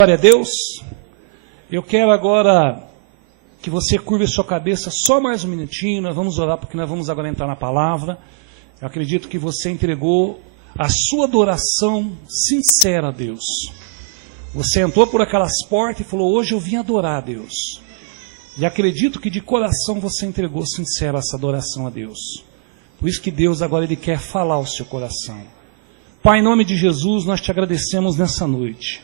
Glória a Deus. Eu quero agora que você curve a sua cabeça só mais um minutinho. Nós vamos orar porque nós vamos agora entrar na palavra. Eu acredito que você entregou a sua adoração sincera a Deus. Você entrou por aquelas portas e falou: hoje eu vim adorar a Deus. E acredito que de coração você entregou sincera essa adoração a Deus. Por isso que Deus agora Ele quer falar ao seu coração. Pai, em nome de Jesus, nós te agradecemos nessa noite.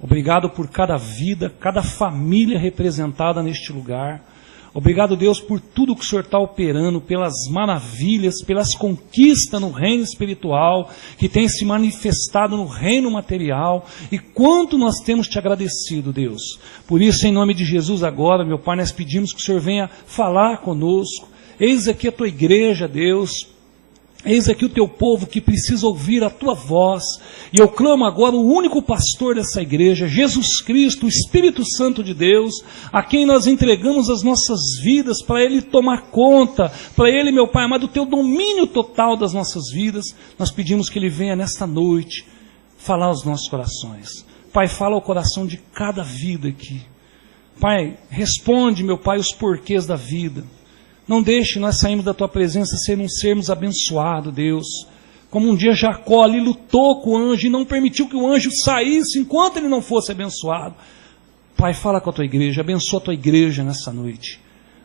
Obrigado por cada vida, cada família representada neste lugar. Obrigado, Deus, por tudo que o Senhor está operando, pelas maravilhas, pelas conquistas no reino espiritual, que tem se manifestado no reino material. E quanto nós temos te agradecido, Deus. Por isso, em nome de Jesus agora, meu Pai, nós pedimos que o Senhor venha falar conosco. Eis aqui a tua igreja, Deus. Eis aqui o teu povo que precisa ouvir a tua voz. E eu clamo agora o único pastor dessa igreja, Jesus Cristo, o Espírito Santo de Deus, a quem nós entregamos as nossas vidas, para Ele tomar conta, para Ele, meu Pai amado, o teu domínio total das nossas vidas. Nós pedimos que Ele venha nesta noite falar aos nossos corações. Pai, fala ao coração de cada vida aqui. Pai, responde, meu Pai, os porquês da vida. Não deixe nós sairmos da Tua presença sem não sermos abençoados, Deus. Como um dia Jacó ali lutou com o anjo e não permitiu que o anjo saísse enquanto ele não fosse abençoado. Pai, fala com a Tua igreja, abençoa a Tua igreja nessa noite.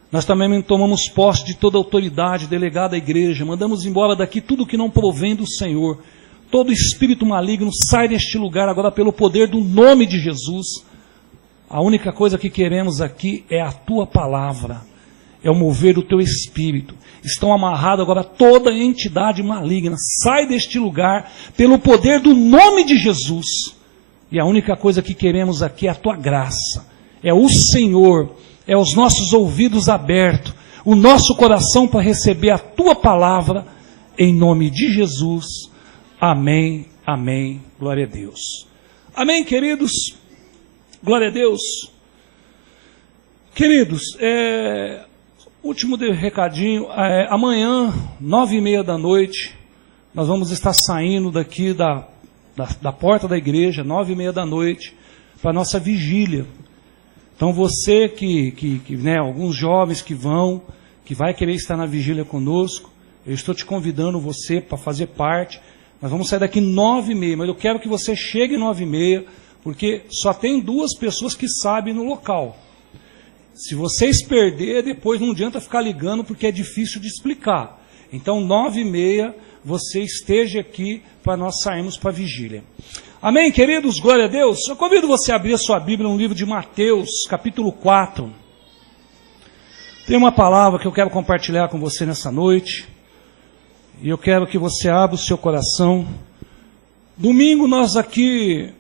Nós também tomamos posse de toda a autoridade delegada à igreja, mandamos embora daqui tudo que não provém do Senhor. Todo espírito maligno sai deste lugar agora pelo poder do nome de Jesus. A única coisa que queremos aqui é a Tua palavra. É o mover do teu espírito. Estão amarrados agora toda a entidade maligna. Sai deste lugar pelo poder do nome de Jesus. E a única coisa que queremos aqui é a tua graça. É o Senhor. É os nossos ouvidos abertos. O nosso coração para receber a tua palavra. Em nome de Jesus. Amém. Amém. Glória a Deus. Amém, queridos. Glória a Deus. Queridos, último recadinho, amanhã, 9h30 da noite, nós vamos estar saindo daqui da porta da igreja, 9h30 da noite, para a nossa vigília. Então você né, alguns jovens que vai querer estar na vigília conosco, eu estou te convidando você para fazer parte. Nós vamos sair daqui 9h30, mas eu quero que você chegue 9h30, porque só tem 2 pessoas que sabem no local. Se vocês perderem, depois não adianta ficar ligando, porque é difícil de explicar. Então, 9h30, você esteja aqui para nós sairmos para a vigília. Amém, queridos? Glória a Deus. Eu convido você a abrir a sua Bíblia no livro de Mateus, capítulo 4. Tem uma palavra que eu quero compartilhar com você nessa noite. E eu quero que você abra o seu coração. Domingo nós aqui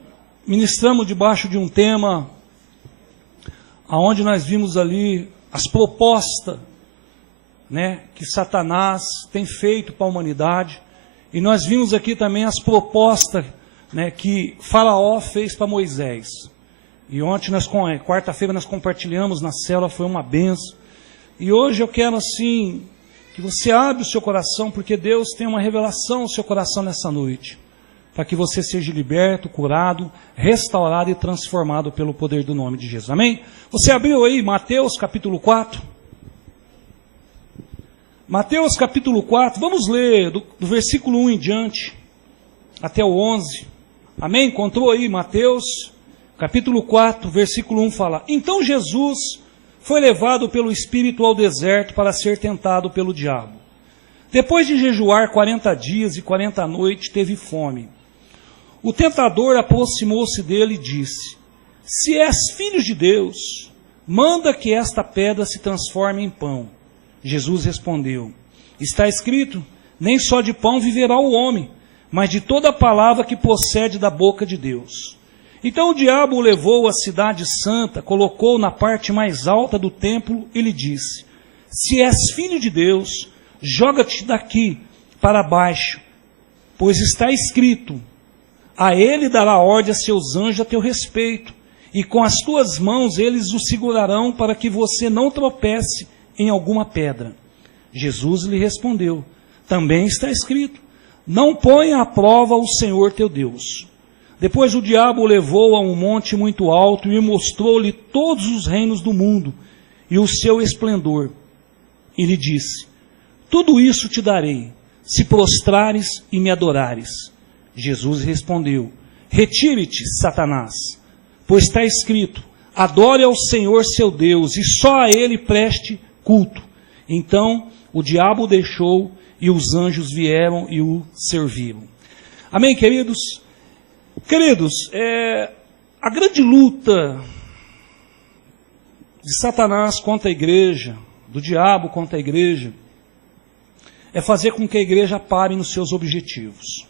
ministramos debaixo de um tema aonde nós vimos ali as propostas, né, que Satanás tem feito para a humanidade, e nós vimos aqui também as propostas, né, que Faraó fez para Moisés. E ontem, quarta-feira, nós compartilhamos na célula, foi uma benção. E hoje eu quero assim, que você abra o seu coração, porque Deus tem uma revelação no seu coração nessa noite, para que você seja liberto, curado, restaurado e transformado pelo poder do nome de Jesus. Amém? Você abriu aí Mateus capítulo 4? Mateus capítulo 4, vamos ler do versículo 1 em diante, até o 11. Amém? Encontrou aí Mateus capítulo 4, versículo 1 fala: Então Jesus foi levado pelo Espírito ao deserto para ser tentado pelo diabo. Depois de jejuar 40 dias e 40 noites, teve fome. O tentador aproximou-se dele e disse: Se és filho de Deus, manda que esta pedra se transforme em pão. Jesus respondeu: Está escrito, nem só de pão viverá o homem, mas de toda a palavra que procede da boca de Deus. Então o diabo o levou à cidade santa, colocou na parte mais alta do templo e lhe disse: Se és filho de Deus, joga-te daqui para baixo, pois está escrito, a ele dará ordem a seus anjos a teu respeito, e com as tuas mãos eles o segurarão para que você não tropece em alguma pedra. Jesus lhe respondeu: também está escrito, não ponha à prova o Senhor teu Deus. Depois o diabo o levou a um monte muito alto e mostrou-lhe todos os reinos do mundo e o seu esplendor. E lhe disse: tudo isso te darei, se prostrares e me adorares. Jesus respondeu: retire-te, Satanás, pois está escrito: adore ao Senhor seu Deus, e só a ele preste culto. Então o diabo o deixou, e os anjos vieram e o serviram. Amém, queridos? Queridos, a grande luta de Satanás contra a igreja, do diabo contra a igreja, é fazer com que a igreja pare nos seus objetivos.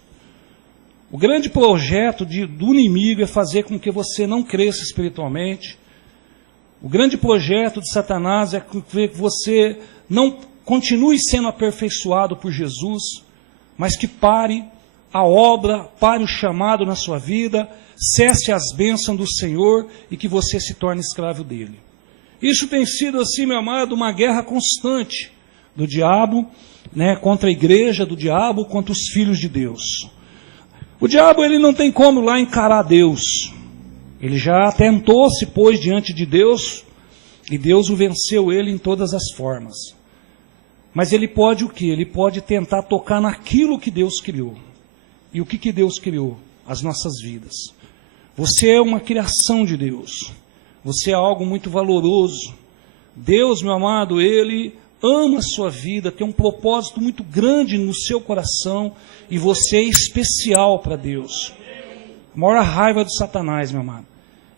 O grande projeto do inimigo é fazer com que você não cresça espiritualmente. O grande projeto de Satanás é que você não continue sendo aperfeiçoado por Jesus, mas que pare a obra, pare o chamado na sua vida, cesse as bênçãos do Senhor e que você se torne escravo dele. Isso tem sido, assim, meu amado, uma guerra constante do diabo, contra a igreja, do diabo contra os filhos de Deus. O diabo, ele não tem como lá encarar Deus. Ele já tentou se pôs diante de Deus e Deus o venceu ele em todas as formas. Mas ele pode o quê? Ele pode tentar tocar naquilo que Deus criou. E o que Deus criou? As nossas vidas. Você é uma criação de Deus. Você é algo muito valoroso. Deus, meu amado, Ele ama a sua vida, tem um propósito muito grande no seu coração, e você é especial para Deus. A maior raiva do Satanás, meu amado,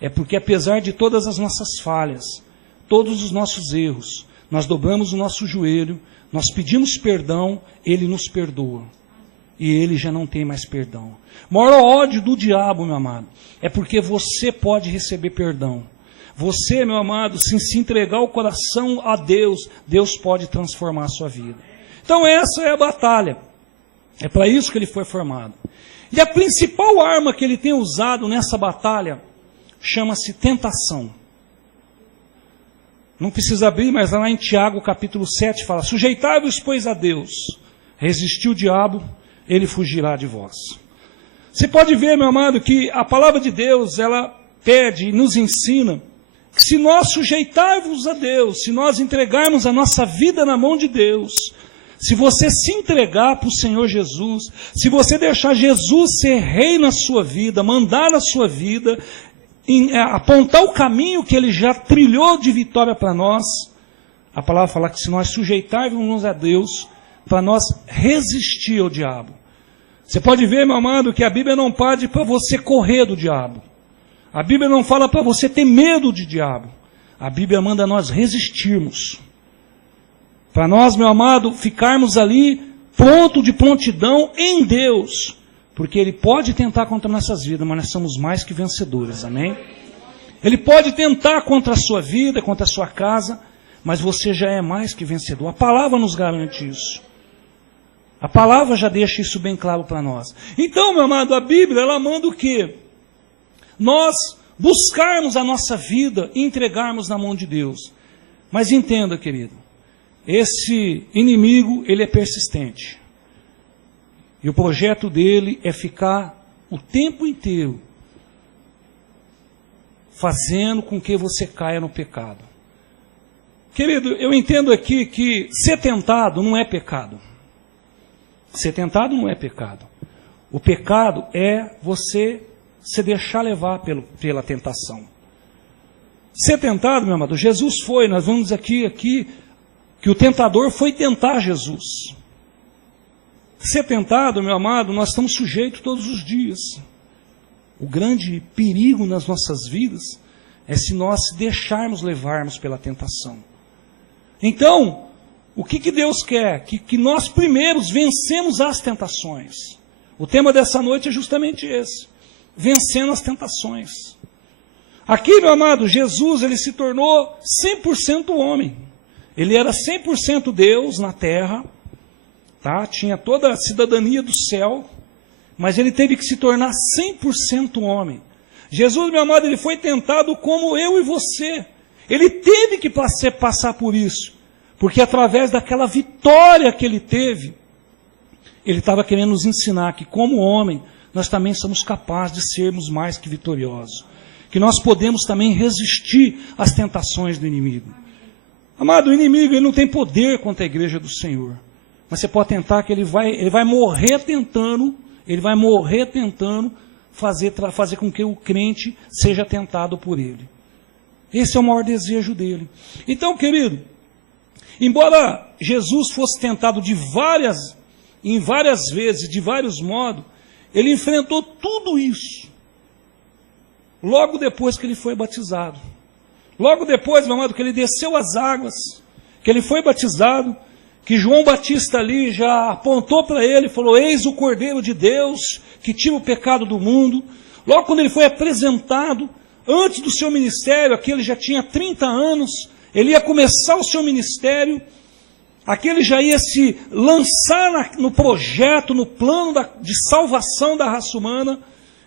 é porque apesar de todas as nossas falhas, todos os nossos erros, nós dobramos o nosso joelho, nós pedimos perdão, Ele nos perdoa. E Ele já não tem mais perdão. O maior ódio do diabo, meu amado, é porque você pode receber perdão. Você, meu amado, se entregar o coração a Deus, Deus pode transformar a sua vida. Então essa é a batalha. É para isso que ele foi formado. E a principal arma que ele tem usado nessa batalha chama-se tentação. Não precisa abrir, mas lá em Tiago capítulo 7 fala: sujeitai-vos, pois, a Deus, resistiu o diabo, ele fugirá de vós. Você pode ver, meu amado, que a palavra de Deus, ela pede e nos ensina que se nós sujeitarmos a Deus, se nós entregarmos a nossa vida na mão de Deus, se você se entregar para o Senhor Jesus, se você deixar Jesus ser rei na sua vida, mandar na sua vida, apontar o caminho que Ele já trilhou de vitória para nós, a palavra fala que se nós sujeitarmos a Deus, para nós resistir ao diabo. Você pode ver, meu amado, que a Bíblia não pede para você correr do diabo. A Bíblia não fala para você ter medo de diabo. A Bíblia manda nós resistirmos. Para nós, meu amado, ficarmos ali pronto de prontidão em Deus. Porque Ele pode tentar contra nossas vidas, mas nós somos mais que vencedores, amém? Ele pode tentar contra a sua vida, contra a sua casa, mas você já é mais que vencedor. A palavra nos garante isso. A palavra já deixa isso bem claro para nós. Então, meu amado, a Bíblia, ela manda o quê? Nós buscarmos a nossa vida e entregarmos na mão de Deus. Mas entenda, querido, esse inimigo, ele é persistente. E o projeto dele é ficar o tempo inteiro fazendo com que você caia no pecado. Querido, eu entendo aqui que ser tentado não é pecado. Ser tentado não é pecado. O pecado é você se deixar levar pela tentação. Ser tentado, meu amado, Jesus foi, nós vamos aqui que o tentador foi tentar Jesus. Ser tentado, meu amado, nós estamos sujeitos todos os dias. O grande perigo nas nossas vidas é se nós deixarmos levarmos pela tentação. Então, o que Deus quer? Que nós primeiros vencemos as tentações. O tema dessa noite é justamente esse. Vencendo as tentações. Aqui, meu amado, Jesus, ele se tornou 100% homem. Ele era 100% Deus na terra, tá? Tinha toda a cidadania do céu, mas ele teve que se tornar 100% homem. Jesus, meu amado, ele foi tentado como eu e você. Ele teve que passar por isso, porque através daquela vitória que ele teve, ele estava querendo nos ensinar que como homem, nós também somos capazes de sermos mais que vitoriosos. Que nós podemos também resistir às tentações do inimigo. Amado, o inimigo ele não tem poder contra a igreja do Senhor. Mas você pode tentar que ele vai morrer tentando fazer com que o crente seja tentado por ele. Esse é o maior desejo dele. Então, querido, embora Jesus fosse tentado em várias vezes, de vários modos, ele enfrentou tudo isso. Logo depois que ele foi batizado. Logo depois, meu amado, que ele desceu as águas, que ele foi batizado, que João Batista ali já apontou para ele e falou: eis o Cordeiro de Deus, que tira o pecado do mundo. Logo quando ele foi apresentado, antes do seu ministério, aqui ele já tinha 30 anos, ele ia começar o seu ministério, aqui ele já ia se lançar no projeto, no plano de salvação da raça humana.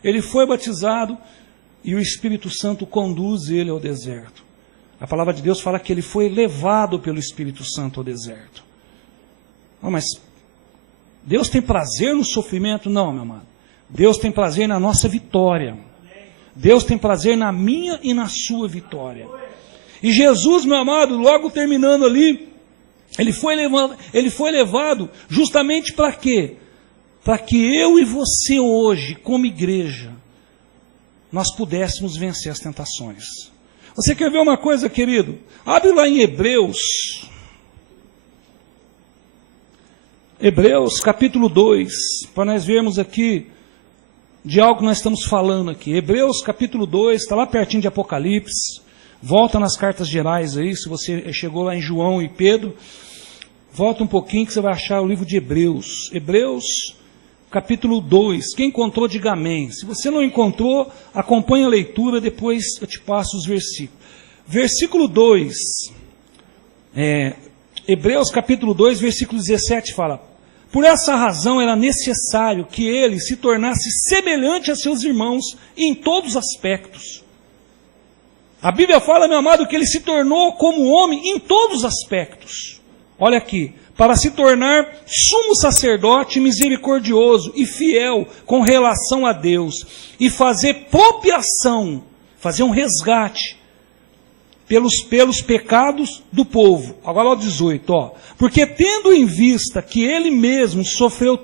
Ele foi batizado e o Espírito Santo conduz ele ao deserto. A palavra de Deus fala que ele foi levado pelo Espírito Santo ao deserto. Não, mas Deus tem prazer no sofrimento? Não, meu amado. Deus tem prazer na nossa vitória. Deus tem prazer na minha e na sua vitória. E Jesus, meu amado, logo terminando ali, ele foi levado justamente para quê? Para que eu e você hoje, como igreja, nós pudéssemos vencer as tentações. Você quer ver uma coisa, querido? Abre lá em Hebreus. Hebreus capítulo 2, para nós vermos aqui de algo que nós estamos falando aqui. Hebreus capítulo 2, está lá pertinho de Apocalipse. Volta nas cartas gerais aí, se você chegou lá em João e Pedro, volta um pouquinho que você vai achar o livro de Hebreus. Hebreus capítulo 2, quem encontrou diga amém. Se você não encontrou, acompanhe a leitura, depois eu te passo os versículos. Versículo 2, Hebreus capítulo 2, versículo 17 fala: por essa razão era necessário que ele se tornasse semelhante a seus irmãos em todos os aspectos. A Bíblia fala, meu amado, que ele se tornou como homem em todos os aspectos. Olha aqui, para se tornar sumo sacerdote misericordioso e fiel com relação a Deus, e fazer propiação, fazer um resgate pelos pecados do povo. Agora o 18, ó. Porque tendo em vista que ele mesmo sofreu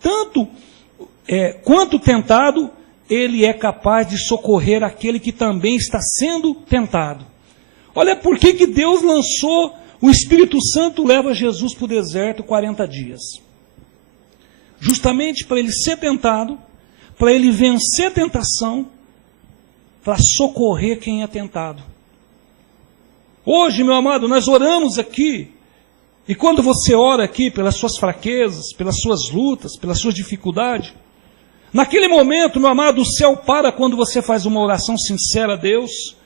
tanto quanto tentado, ele é capaz de socorrer aquele que também está sendo tentado. Olha por que Deus lançou o Espírito Santo, leva Jesus para o deserto 40 dias. Justamente para ele ser tentado, para ele vencer a tentação, para socorrer quem é tentado. Hoje, meu amado, nós oramos aqui, e quando você ora aqui pelas suas fraquezas, pelas suas lutas, pelas suas dificuldades, naquele momento, meu amado, o céu para quando você faz uma oração sincera a Deus.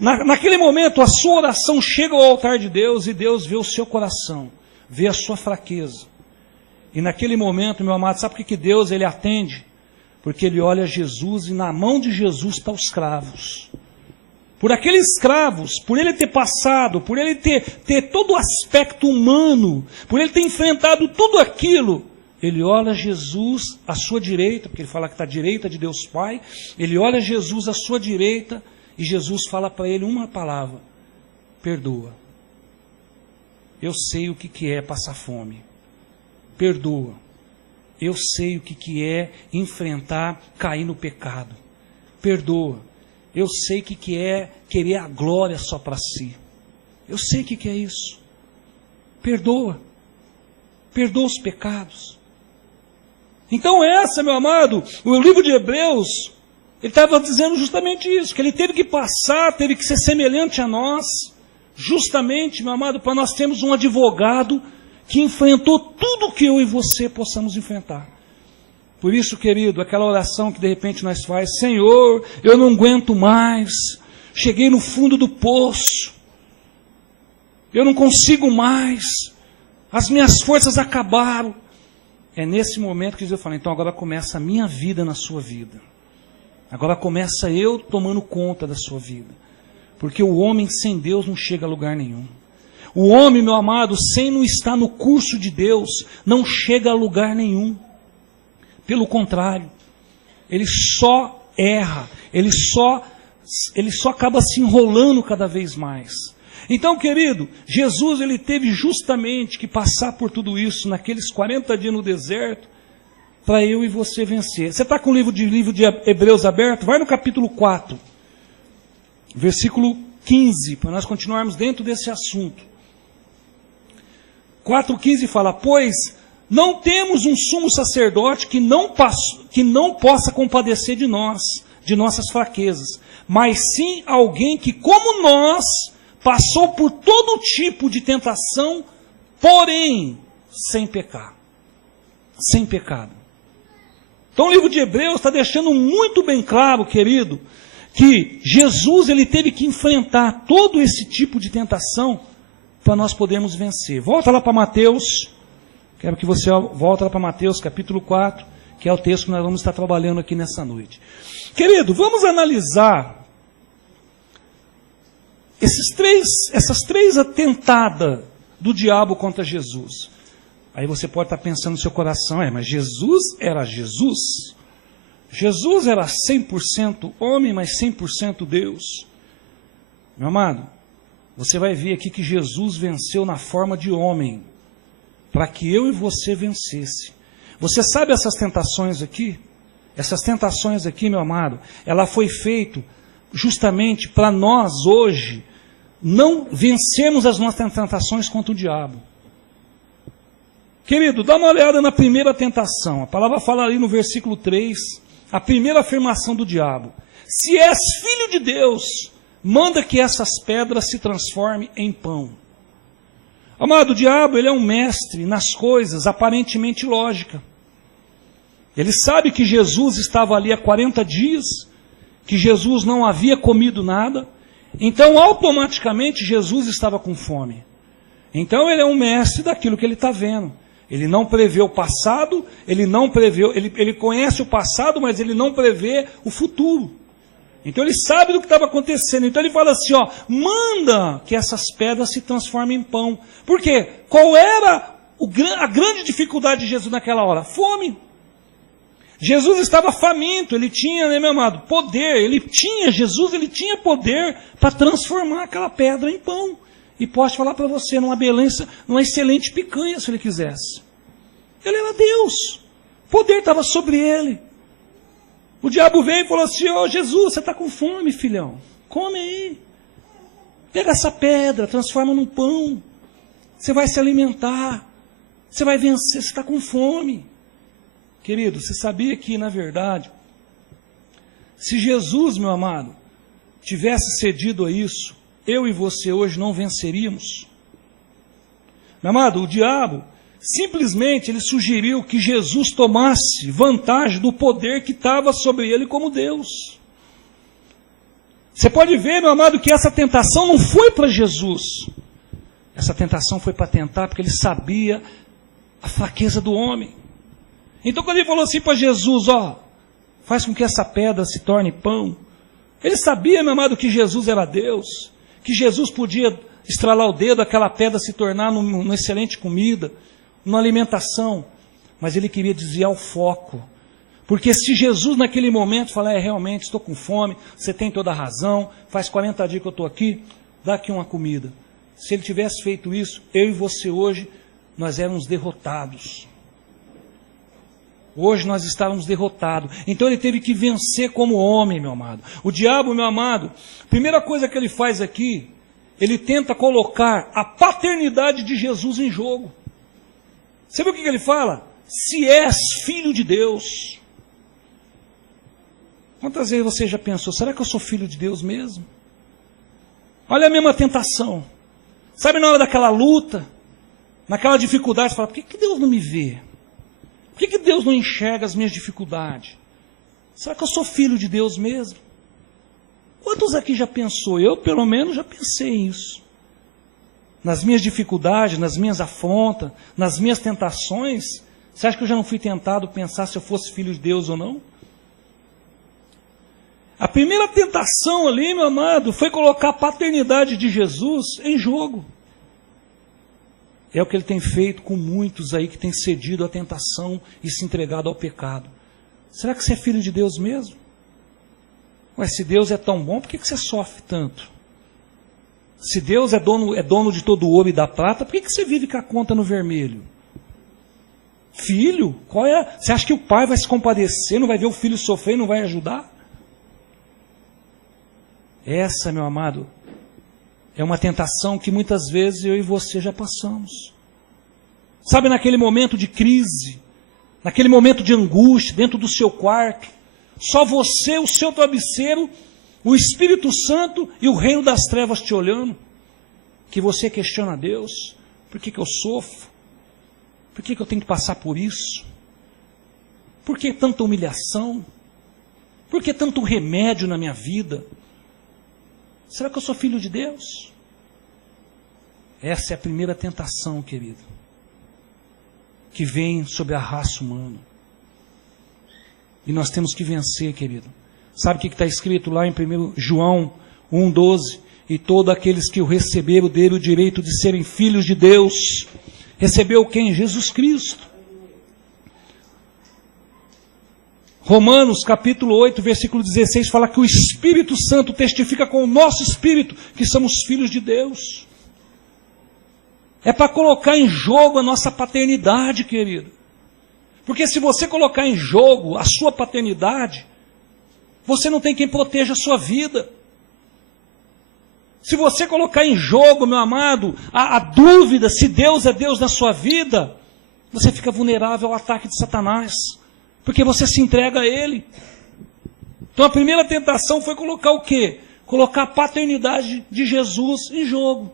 Naquele momento, a sua oração chega ao altar de Deus e Deus vê o seu coração, vê a sua fraqueza. E naquele momento, meu amado, sabe por que Deus ele atende? Porque ele olha Jesus e na mão de Jesus estão os cravos. Por aqueles cravos, por ele ter passado, por ele ter todo o aspecto humano, por ele ter enfrentado tudo aquilo, ele olha Jesus à sua direita, porque ele fala que está à direita de Deus Pai, ele olha Jesus à sua direita, e Jesus fala para ele uma palavra: perdoa. Eu sei o que é passar fome. Perdoa. Eu sei o que é enfrentar, cair no pecado. Perdoa. Eu sei o que é querer a glória só para si. Eu sei o que é isso. Perdoa. Perdoa os pecados. Então meu amado, o livro de Hebreus, ele estava dizendo justamente isso, que ele teve que passar, teve que ser semelhante a nós, justamente, meu amado, para nós termos um advogado que enfrentou tudo que eu e você possamos enfrentar. Por isso, querido, aquela oração que de repente nós faz: Senhor, eu não aguento mais, cheguei no fundo do poço, eu não consigo mais, as minhas forças acabaram. É nesse momento que Deus fala: então agora começa a minha vida na sua vida. Agora começa eu tomando conta da sua vida. Porque o homem sem Deus não chega a lugar nenhum. O homem, meu amado, sem não estar no curso de Deus, não chega a lugar nenhum. Pelo contrário, ele só erra, ele só acaba se enrolando cada vez mais. Então, querido, Jesus ele teve justamente que passar por tudo isso naqueles 40 dias no deserto para eu e você vencer. Você está com o livro de Hebreus aberto? Vai no capítulo 4, versículo 15, para nós continuarmos dentro desse assunto. 4,15 fala: pois não temos um sumo sacerdote que não possa compadecer de nós, de nossas fraquezas, mas sim alguém que, como nós, passou por todo tipo de tentação, porém sem pecar. Sem pecado. Então o livro de Hebreus está deixando muito bem claro, querido, que Jesus ele teve que enfrentar todo esse tipo de tentação para nós podermos vencer. Volta lá para Mateus, quero que você volte lá para Mateus capítulo 4, que é o texto que nós vamos estar trabalhando aqui nessa noite. Querido, vamos analisar essas três atentadas do diabo contra Jesus. Aí você pode estar pensando no seu coração, mas Jesus era Jesus. Jesus era 100% homem, mas 100% Deus. Meu amado, você vai ver aqui que Jesus venceu na forma de homem, para que eu e você vencesse. Você sabe essas tentações aqui? Essas tentações aqui, meu amado, ela foi feita justamente para nós hoje não vencermos as nossas tentações contra o diabo. Querido, dá uma olhada na primeira tentação. A palavra fala ali no versículo 3, a primeira afirmação do diabo: se és filho de Deus, manda que essas pedras se transformem em pão. Amado, o diabo ele é um mestre nas coisas aparentemente lógicas. Ele sabe que Jesus estava ali há 40 dias, que Jesus não havia comido nada, então automaticamente Jesus estava com fome. Então ele é um mestre daquilo que ele está vendo. Ele não prevê o passado, ele conhece o passado, mas ele não prevê o futuro. Então ele sabe do que estava acontecendo. Então ele fala assim, manda que essas pedras se transformem em pão. Por quê? Qual era a grande dificuldade de Jesus naquela hora? Fome. Jesus estava faminto, ele tinha, meu amado, poder, Jesus tinha poder para transformar aquela pedra em pão. E posso falar para você, numa excelente picanha, se ele quisesse. Ele era Deus, o poder estava sobre ele. O diabo veio e falou assim, Jesus, você está com fome, filhão, come aí. Pega essa pedra, transforma num pão, você vai se alimentar, você vai vencer, você está com fome. Querido, você sabia que, na verdade, se Jesus, meu amado, tivesse cedido a isso, eu e você hoje não venceríamos? Meu amado, o diabo, simplesmente ele sugeriu que Jesus tomasse vantagem do poder que estava sobre ele como Deus. Você pode ver, meu amado, que essa tentação não foi para Jesus. Essa tentação foi para tentar, porque ele sabia a fraqueza do homem. Então quando ele falou assim para Jesus, faz com que essa pedra se torne pão. Ele sabia, meu amado, que Jesus era Deus, que Jesus podia estralar o dedo, aquela pedra se tornar numa excelente comida, numa alimentação. Mas ele queria desviar o foco. Porque se Jesus naquele momento falar, realmente estou com fome, você tem toda a razão, faz 40 dias que eu estou aqui, dá aqui uma comida. Se ele tivesse feito isso, eu e você hoje, nós éramos derrotados. Hoje nós estávamos derrotados. Então ele teve que vencer como homem, meu amado. O diabo, meu amado, a primeira coisa que ele faz aqui, ele tenta colocar a paternidade de Jesus em jogo. Você viu o que ele fala? Se és filho de Deus. Quantas vezes você já pensou, será que eu sou filho de Deus mesmo? Olha a mesma tentação. Sabe na hora daquela luta, naquela dificuldade, você fala, por que Deus não me vê? Por que Deus não enxerga as minhas dificuldades? Será que eu sou filho de Deus mesmo? Quantos aqui já pensou? Eu, pelo menos, já pensei nisso. Nas minhas dificuldades, nas minhas afrontas, nas minhas tentações, você acha que eu já não fui tentado pensar se eu fosse filho de Deus ou não? A primeira tentação ali, meu amado, foi colocar a paternidade de Jesus em jogo. É o que ele tem feito com muitos aí que têm cedido à tentação e se entregado ao pecado. Será que você é filho de Deus mesmo? Mas se Deus é tão bom, por que você sofre tanto? Se Deus é dono de todo o ouro e da prata, por que você vive com a conta no vermelho? Filho? Qual é? Você acha que o pai vai se compadecer, não vai ver o filho sofrer e não vai ajudar? Essa, meu amado, é uma tentação que muitas vezes eu e você já passamos. Sabe, naquele momento de crise, naquele momento de angústia, dentro do seu quarto, só você, o seu travesseiro, o Espírito Santo e o reino das trevas te olhando, que você questiona a Deus: por que eu sofro? Por que eu tenho que passar por isso? Por que tanta humilhação? Por que tanto remédio na minha vida? Será que eu sou filho de Deus? Essa é a primeira tentação, querido, que vem sobre a raça humana. E nós temos que vencer, querido. Sabe o que está escrito lá em 1 João 1,12? E todos aqueles que o receberam dele o direito de serem filhos de Deus. Recebeu quem? Jesus Cristo. Romanos capítulo 8, versículo 16, fala que o Espírito Santo testifica com o nosso espírito que somos filhos de Deus. É para colocar em jogo a nossa paternidade, querido. Porque se você colocar em jogo a sua paternidade, você não tem quem proteja a sua vida. Se você colocar em jogo, meu amado, a dúvida se Deus é Deus na sua vida, você fica vulnerável ao ataque de Satanás, porque você se entrega a ele. Então a primeira tentação foi colocar o quê? Colocar a paternidade de Jesus em jogo.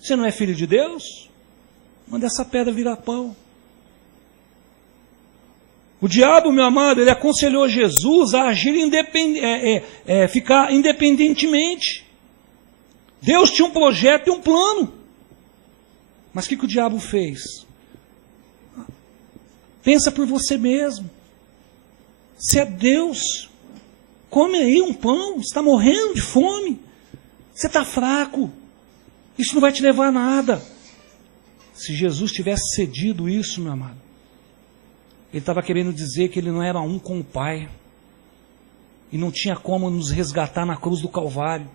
Você não é filho de Deus? Manda essa pedra virar pão. O diabo, meu amado, ele aconselhou Jesus a agir ficar independentemente. Deus tinha um projeto e um plano. Mas o que o diabo fez? Pensa por você mesmo. Você é Deus. Come aí um pão. Você está morrendo de fome. Você está fraco. Isso não vai te levar a nada. Se Jesus tivesse cedido isso, meu amado, ele estava querendo dizer que ele não era um com o Pai. E não tinha como nos resgatar na cruz do Calvário.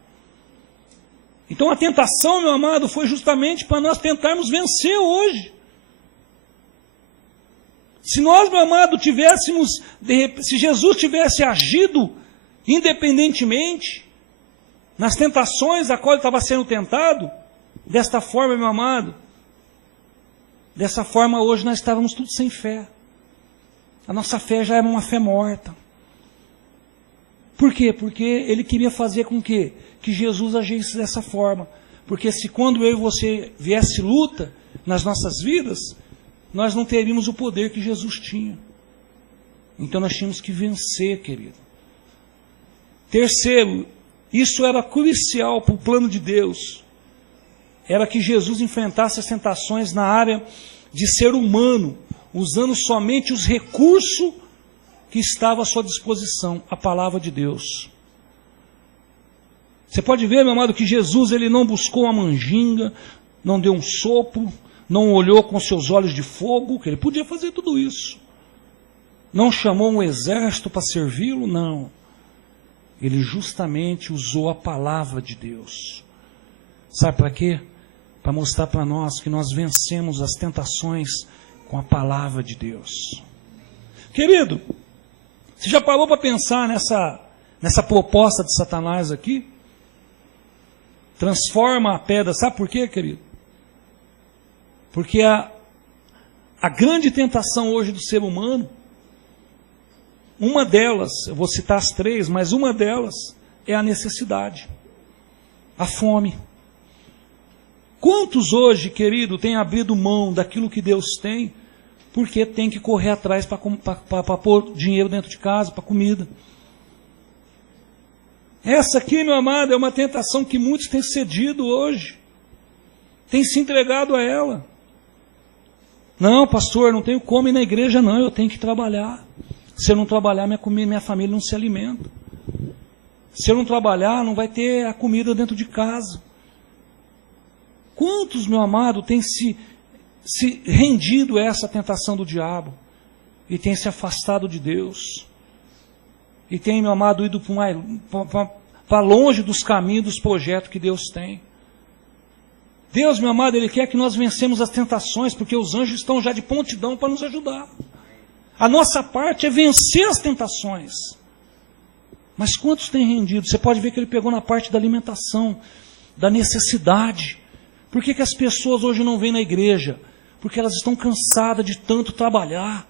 Então a tentação, meu amado, foi justamente para nós tentarmos vencer hoje. Se nós, meu amado, se Jesus tivesse agido independentemente nas tentações a qual ele estava sendo tentado, desta forma, meu amado, dessa forma hoje nós estávamos todos sem fé. A nossa fé já era uma fé morta. Por quê? Porque ele queria fazer com que Jesus agisse dessa forma. Porque se quando eu e você viesse luta nas nossas vidas, nós não teríamos o poder que Jesus tinha. Então nós tínhamos que vencer, querido. Terceiro, isso era crucial para o plano de Deus. Era que Jesus enfrentasse as tentações na área de ser humano, usando somente os recursos que estavam à sua disposição, a palavra de Deus. Você pode ver, meu amado, que Jesus ele não buscou uma manjinga, não deu um sopro, não olhou com seus olhos de fogo, que ele podia fazer tudo isso. Não chamou um exército para servi-lo, não. Ele justamente usou a palavra de Deus. Sabe para quê? Para mostrar para nós que nós vencemos as tentações com a palavra de Deus. Querido, você já parou para pensar nessa proposta de Satanás aqui? Transforma a pedra, sabe por quê, querido? Porque a grande tentação hoje do ser humano, uma delas, eu vou citar as três, mas uma delas é a necessidade, a fome. Quantos hoje, querido, têm abrido mão daquilo que Deus tem, porque tem que correr atrás para pôr dinheiro dentro de casa, para comida? Essa aqui, meu amado, é uma tentação que muitos têm cedido hoje, têm se entregado a ela. Não, pastor, não tenho como ir na igreja, não, eu tenho que trabalhar. Se eu não trabalhar, minha família não se alimenta. Se eu não trabalhar, não vai ter a comida dentro de casa. Quantos, meu amado, têm se rendido a essa tentação do diabo e têm se afastado de Deus? E têm, meu amado, ido para longe dos caminhos, dos projetos que Deus tem. Deus, meu amado, Ele quer que nós vencemos as tentações, porque os anjos estão já de prontidão para nos ajudar. A nossa parte é vencer as tentações. Mas quantos têm rendido? Você pode ver que Ele pegou na parte da alimentação, da necessidade. Por que as pessoas hoje não vêm na igreja? Porque elas estão cansadas de tanto trabalhar.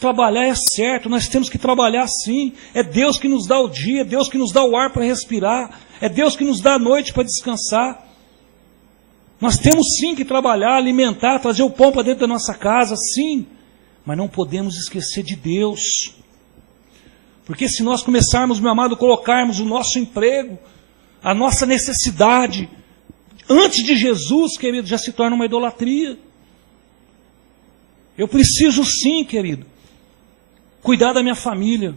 Trabalhar é certo, nós temos que trabalhar sim. É Deus que nos dá o dia, é Deus que nos dá o ar para respirar, é Deus que nos dá a noite para descansar. Nós temos sim que trabalhar, alimentar, trazer o pão para dentro da nossa casa, sim. Mas não podemos esquecer de Deus. Porque se nós começarmos, meu amado, colocarmos o nosso emprego, a nossa necessidade, antes de Jesus, querido, já se torna uma idolatria. Eu preciso sim, querido, cuidar da minha família,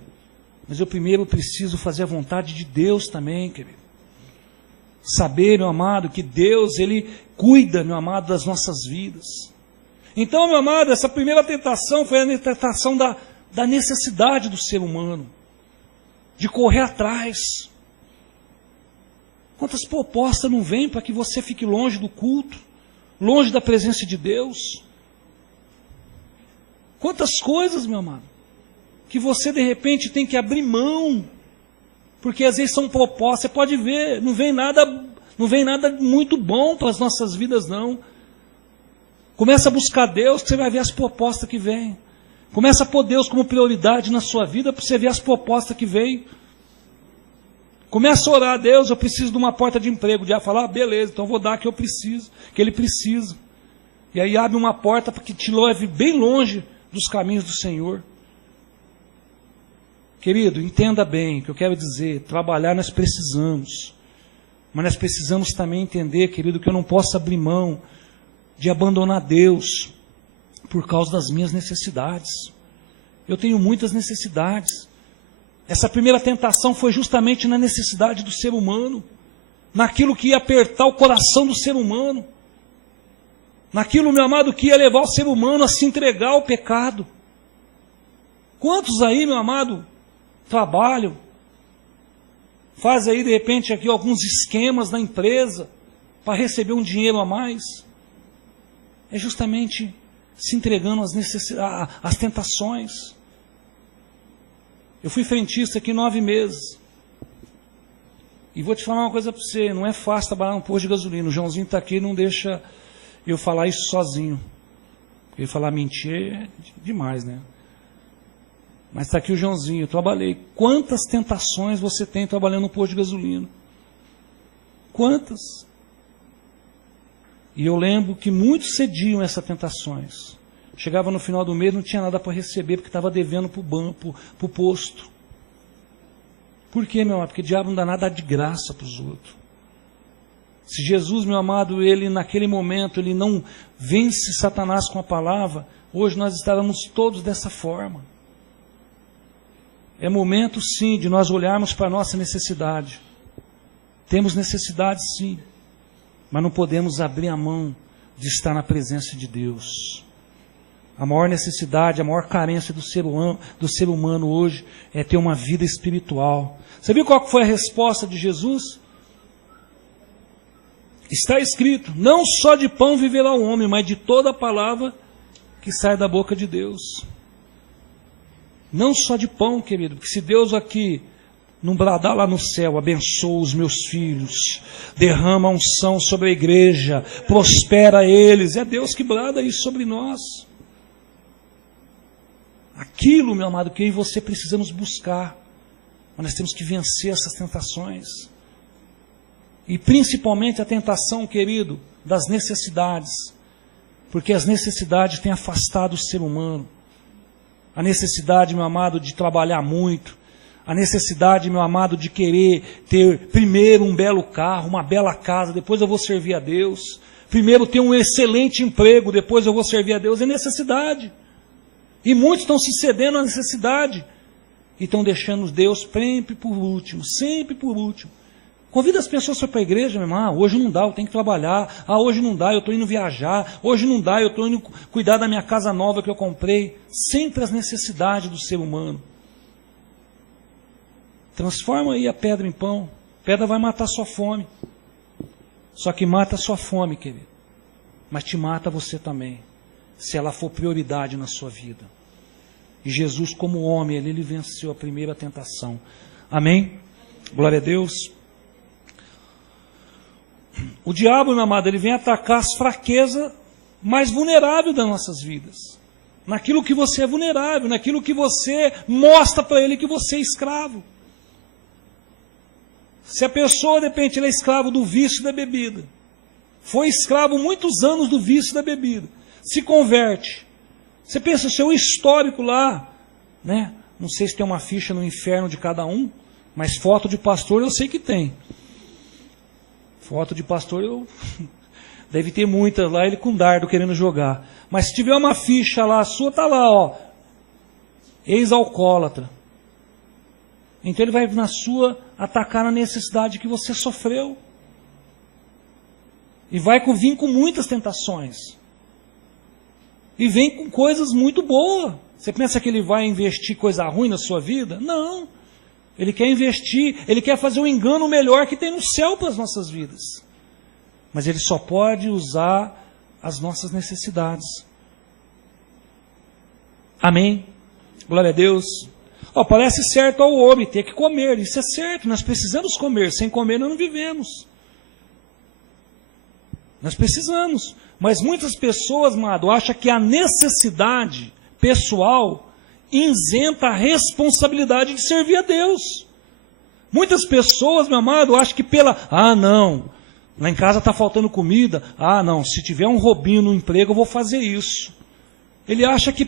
mas eu primeiro preciso fazer a vontade de Deus também, querido. Saber, meu amado, que Deus, Ele cuida, meu amado, das nossas vidas. Então, meu amado, essa primeira tentação foi a tentação da necessidade do ser humano, de correr atrás. Quantas propostas não vêm para que você fique longe do culto, longe da presença de Deus? Quantas coisas, meu amado, que você de repente tem que abrir mão, porque às vezes são propostas, você pode ver, não vem nada muito bom para as nossas vidas não. Começa a buscar Deus, que você vai ver as propostas que vêm. Começa a pôr Deus como prioridade na sua vida, para você ver as propostas que vêm. Começa a orar a Deus, eu preciso de uma porta de emprego. O diabo fala, beleza, então eu vou dar que eu preciso, que ele precisa. E aí abre uma porta para que te leve bem longe dos caminhos do Senhor. Querido, entenda bem o que eu quero dizer. Trabalhar nós precisamos. Mas nós precisamos também entender, querido, que eu não posso abrir mão de abandonar Deus por causa das minhas necessidades. Eu tenho muitas necessidades. Essa primeira tentação foi justamente na necessidade do ser humano, naquilo que ia apertar o coração do ser humano, naquilo, meu amado, que ia levar o ser humano a se entregar ao pecado. Quantos aí, meu amado, trabalham, fazem aí de repente aqui alguns esquemas na empresa para receber um dinheiro a mais? É justamente se entregando às tentações. Eu fui frentista aqui 9 meses. E vou te falar uma coisa para você, não é fácil trabalhar num posto de gasolina. O Joãozinho está aqui e não deixa eu falar isso sozinho. Porque falar mentir é demais, né? Mas está aqui o Joãozinho, eu trabalhei. Quantas tentações você tem trabalhando no posto de gasolina? Quantas? E eu lembro que muitos cediam essas tentações. Chegava no final do mês, não tinha nada para receber, porque estava devendo para o banco, para o posto. Por quê, meu amado? Porque o diabo não dá nada de graça para os outros. Se Jesus, meu amado, ele naquele momento, ele não vence Satanás com a palavra, hoje nós estaremos todos dessa forma. É momento, sim, de nós olharmos para a nossa necessidade. Temos necessidade, sim, mas não podemos abrir a mão de estar na presença de Deus. A maior necessidade, a maior carência do ser humano hoje é ter uma vida espiritual. Você viu qual foi a resposta de Jesus? Está escrito, não só de pão viverá o homem, mas de toda a palavra que sai da boca de Deus. Não só de pão, querido, porque se Deus aqui, num bradar lá no céu, abençoa os meus filhos, derrama unção sobre a igreja, prospera eles, é Deus que brada isso sobre nós. Aquilo, meu amado, que eu e você precisamos buscar, mas nós temos que vencer essas tentações. E principalmente a tentação, querido, das necessidades, porque as necessidades têm afastado o ser humano. A necessidade, meu amado, de trabalhar muito, a necessidade, meu amado, de querer ter primeiro um belo carro, uma bela casa, depois eu vou servir a Deus. Primeiro ter um excelente emprego, depois eu vou servir a Deus. É necessidade. E muitos estão se cedendo à necessidade. E estão deixando Deus sempre por último, sempre por último. Convida as pessoas para ir para a igreja, meu irmão. Hoje não dá, eu tenho que trabalhar. Hoje não dá, eu estou indo viajar. Hoje não dá, eu estou indo cuidar da minha casa nova que eu comprei. Sempre as necessidades do ser humano. Transforma aí a pedra em pão. A pedra vai matar sua fome. Só que mata a sua fome, querido. Mas te mata você também, se ela for prioridade na sua vida. E Jesus, como homem, ele venceu a primeira tentação. Amém? Glória a Deus. O diabo, meu amado, ele vem atacar as fraquezas mais vulneráveis das nossas vidas. Naquilo que você é vulnerável, naquilo que você mostra para ele que você é escravo. Se a pessoa, de repente, ela é escravo do vício da bebida, foi escravo muitos anos do vício da bebida, se converte. Você pensa, o seu histórico lá, né? Não sei se tem uma ficha no inferno de cada um, mas foto de pastor eu sei que tem. Foto de pastor eu... Deve ter muitas lá, ele com dardo querendo jogar. Mas se tiver uma ficha lá, a sua está lá, ó. Ex-alcoólatra. Então ele vai na sua atacar na necessidade que você sofreu. E vai vir com muitas tentações. E vem com coisas muito boas. Você pensa que ele vai investir coisa ruim na sua vida? Não. Ele quer investir, ele quer fazer o engano melhor que tem no céu para as nossas vidas. Mas ele só pode usar as nossas necessidades. Amém? Glória a Deus. Parece certo ao homem ter que comer, isso é certo, nós precisamos comer, sem comer nós não vivemos. Nós precisamos, mas muitas pessoas, amado, acham que a necessidade pessoal isenta a responsabilidade de servir a Deus. Muitas pessoas, meu amado, acham que não, lá em casa está faltando comida, não, se tiver um roubinho no emprego eu vou fazer isso. Ele acha que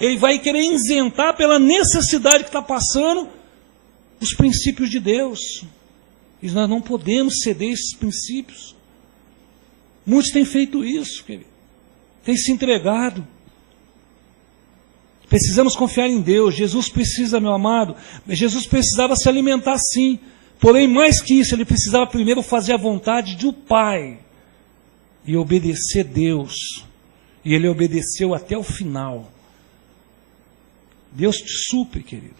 ele vai querer isentar pela necessidade que está passando os princípios de Deus. E nós não podemos ceder esses princípios. Muitos têm feito isso, querido. Têm se entregado. Precisamos confiar em Deus. Jesus precisa, meu amado, Jesus precisava se alimentar sim. Porém, mais que isso, ele precisava primeiro fazer a vontade do Pai e obedecer a Deus. E ele obedeceu até o final. Deus te supre, querido.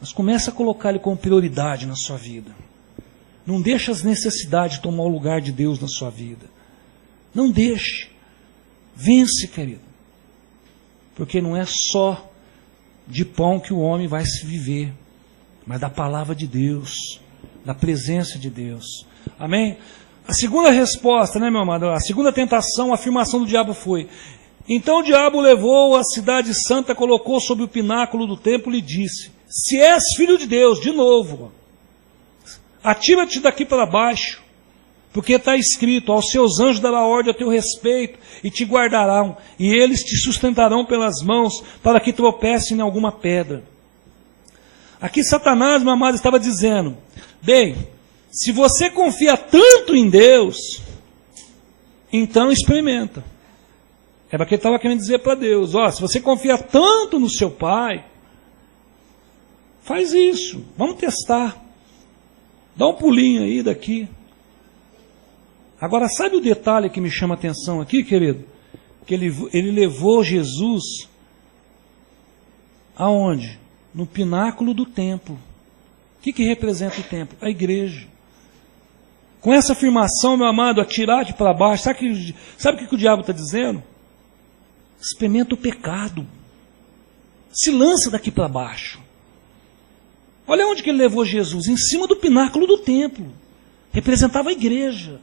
Mas começa a colocar ele como prioridade na sua vida. Não deixe as necessidades tomar o lugar de Deus na sua vida. Não deixe. Vence, querido. Porque não é só de pão que o homem vai se viver, mas da palavra de Deus, da presença de Deus. Amém? A segunda resposta, né, meu amado? A segunda tentação, a afirmação do diabo foi: então o diabo levou a cidade santa, colocou sobre o pináculo do templo e disse: se és filho de Deus, de novo, atira-te daqui para baixo, porque está escrito: aos seus anjos dará ordem a teu respeito, e te guardarão, e eles te sustentarão pelas mãos, para que tropece em alguma pedra. Aqui Satanás, meu amado, estava dizendo: bem, se você confia tanto em Deus, então experimenta. Era o que ele estava querendo dizer para Deus: se você confia tanto no seu Pai, faz isso, vamos testar. Dá um pulinho aí daqui. Agora, sabe o detalhe que me chama a atenção aqui, querido? Que ele levou Jesus aonde? No pináculo do templo. O que representa o templo? A igreja. Com essa afirmação, meu amado, atirar-te para baixo, sabe o que o diabo está dizendo? Experimenta o pecado. Se lança daqui para baixo. Olha onde que ele levou Jesus, em cima do pináculo do templo. Representava a igreja.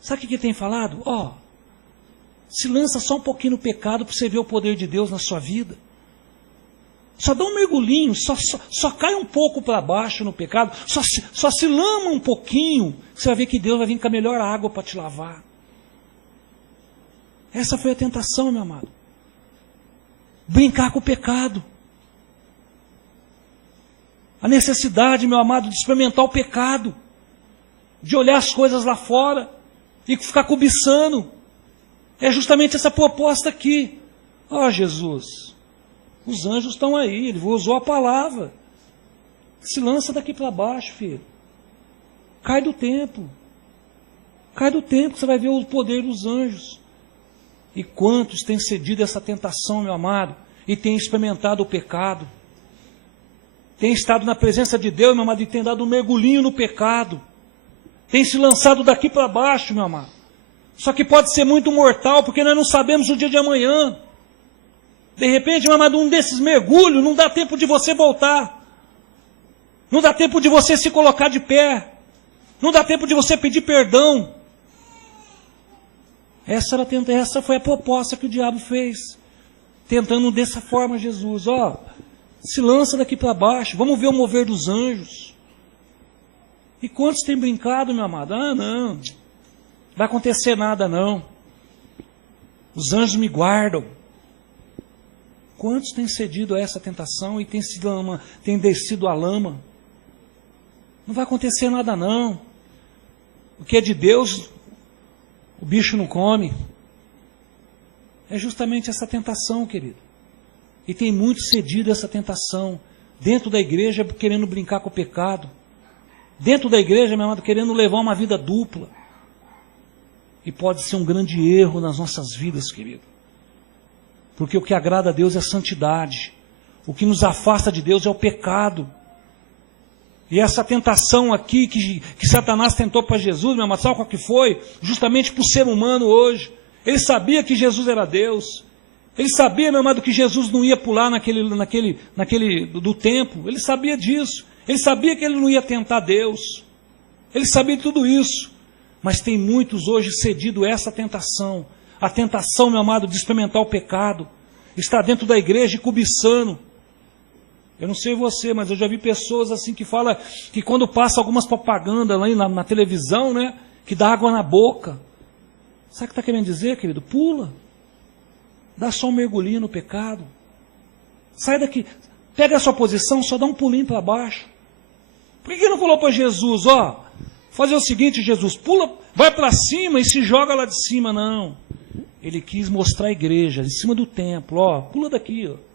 Sabe o que ele tem falado? Se lança só um pouquinho no pecado para você ver o poder de Deus na sua vida. Só dá um mergulhinho, só cai um pouco para baixo no pecado, só se lama um pouquinho, você vai ver que Deus vai vir com a melhor água para te lavar. Essa foi a tentação, meu amado. Brincar com o pecado. A necessidade, meu amado, de experimentar o pecado, de olhar as coisas lá fora e ficar cobiçando. É justamente essa proposta aqui. Jesus, os anjos estão aí, ele usou a palavra. Se lança daqui para baixo, filho. Cai do templo. Cai do templo, você vai ver o poder dos anjos. E quantos têm cedido essa tentação, meu amado, e têm experimentado o pecado? Tem estado na presença de Deus, meu amado, e tem dado um mergulhinho no pecado. Tem se lançado daqui para baixo, meu amado. Só que pode ser muito mortal, porque nós não sabemos o dia de amanhã. De repente, meu amado, um desses mergulhos, não dá tempo de você voltar. Não dá tempo de você se colocar de pé. Não dá tempo de você pedir perdão. Essa foi a proposta que o diabo fez. Tentando dessa forma Jesus, ó, se lança daqui para baixo, vamos ver o mover dos anjos. E quantos têm brincado, meu amado? Ah, não vai acontecer nada não. Os anjos me guardam. Quantos têm cedido a essa tentação e têm descido a lama? Não vai acontecer nada não. O que é de Deus, o bicho não come. É justamente essa tentação, querido. E tem muito cedido a essa tentação. Dentro da igreja, querendo brincar com o pecado. Dentro da igreja, meu amado, querendo levar uma vida dupla. E pode ser um grande erro nas nossas vidas, querido. Porque o que agrada a Deus é a santidade. O que nos afasta de Deus é o pecado. E essa tentação aqui que Satanás tentou para Jesus, meu amado, sabe qual que foi? Justamente para o ser humano hoje. Ele sabia que Jesus era Deus. Ele sabia, meu amado, que Jesus não ia pular do templo. Ele sabia disso. Ele sabia que ele não ia tentar Deus. Ele sabia de tudo isso. Mas tem muitos hoje cedido a essa tentação. A tentação, meu amado, de experimentar o pecado. Está dentro da igreja e cobiçando. Eu não sei você, mas eu já vi pessoas assim que falam que quando passa algumas propagandas lá na televisão, né, que dá água na boca. Sabe o que está querendo dizer, querido? Pula. Dá só um mergulhinho no pecado. Sai daqui. Pega a sua posição, só dá um pulinho para baixo. Por que não falou para Jesus, ó, fazer o seguinte, Jesus, pula, vai para cima e se joga lá de cima? Não. Ele quis mostrar a igreja, em cima do templo, ó, pula daqui, ó.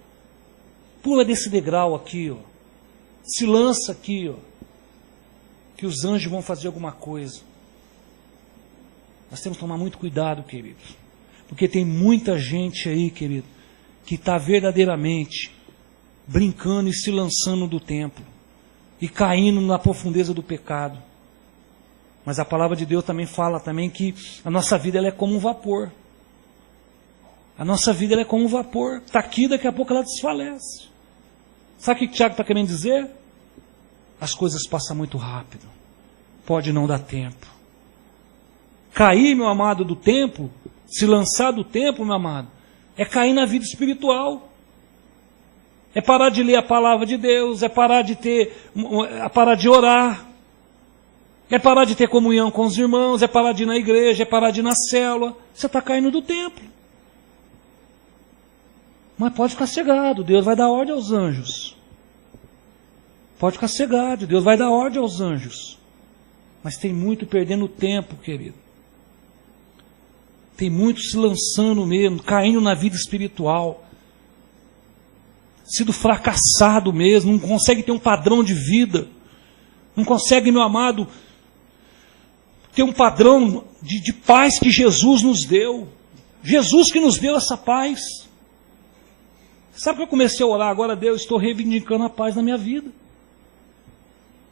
Pula desse degrau aqui, ó. Se lança aqui, ó. Que os anjos vão fazer alguma coisa. Nós temos que tomar muito cuidado, querido. Porque tem muita gente aí, querido, que está verdadeiramente brincando e se lançando do templo. E caindo na profundeza do pecado. Mas a palavra de Deus também fala também que a nossa vida ela é como um vapor. A nossa vida ela é como um vapor. Está aqui, daqui a pouco ela desfalece. Sabe o que o Tiago está querendo dizer? As coisas passam muito rápido. Pode não dar tempo. Cair, meu amado, do templo, se lançar do templo, meu amado, é cair na vida espiritual. É parar de ler a palavra de Deus, é parar de orar, é parar de ter comunhão com os irmãos, é parar de ir na igreja, é parar de ir na célula. Você está caindo do templo. Mas pode ficar cegado, Deus vai dar ordem aos anjos. Pode ficar cegado, Deus vai dar ordem aos anjos. Mas tem muito perdendo tempo, querido. Tem muito se lançando mesmo, caindo na vida espiritual. Sido fracassado mesmo, não consegue ter um padrão de vida. Não consegue, meu amado, ter um padrão de paz que Jesus nos deu. Jesus que nos deu essa paz. Sabe que eu comecei a orar agora, Deus, estou reivindicando a paz na minha vida.